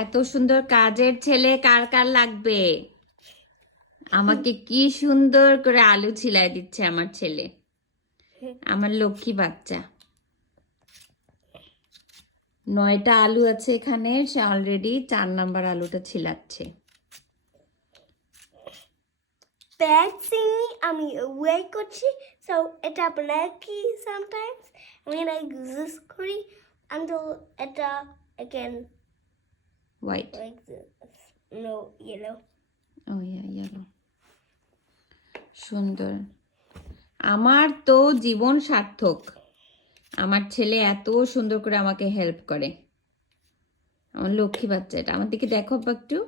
এত সুন্দর কাজের ছেলে কার কার লাগবে? আমাকে কি সুন্দর করে আলু ছিলাই দিচ্ছে আমার ছেলে, আমার লক্ষ্মী বাচ্চা। 9টা আলু আছে এখানে, সে অলরেডি 4 নাম্বার আলুটা ছিলাচ্ছে। Fancy, আমি awake করছি, so এটা blacky sometimes. I mean, I this করি until এটা again white, like this. No, yellow. ও ইয়েলো। সুন্দর, আমার তো জীবন সার্থক। আমার ছেলে এত সুন্দর করে আমাকে হেল্প করে, আমার লক্ষ্মী বাচ্চা। এটা আমার দিকে দেখো একটু,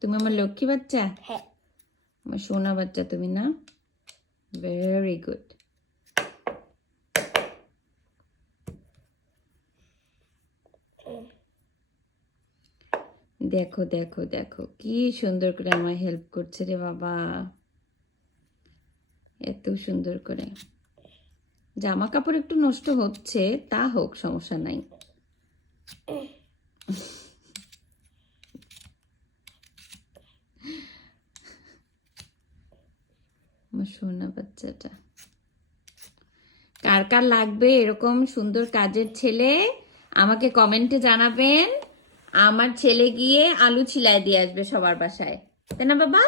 তুমি আমার লক্ষ্মী বাচ্চা, হ্যাঁ। আমার সোনা বাচ্চা তুমি না? Very good. দেখো দেখো দেখো কি সুন্দর করে আমায় হেল্প করছে রে বাবা, এত সুন্দর করে। জামা কাপড় একটু নষ্ট হচ্ছে, তা হোক, সমস্যা নাই। আমার সোনা বাচ্চাটা। কার কার লাগবে এরকম সুন্দর কাজের ছেলে আমাকে কমেন্টে জানাবেন। আমার ছেলে গিয়ে আলু ছিলাই দিয়ে আসবে সবার বাসায়, তাই না বাবা?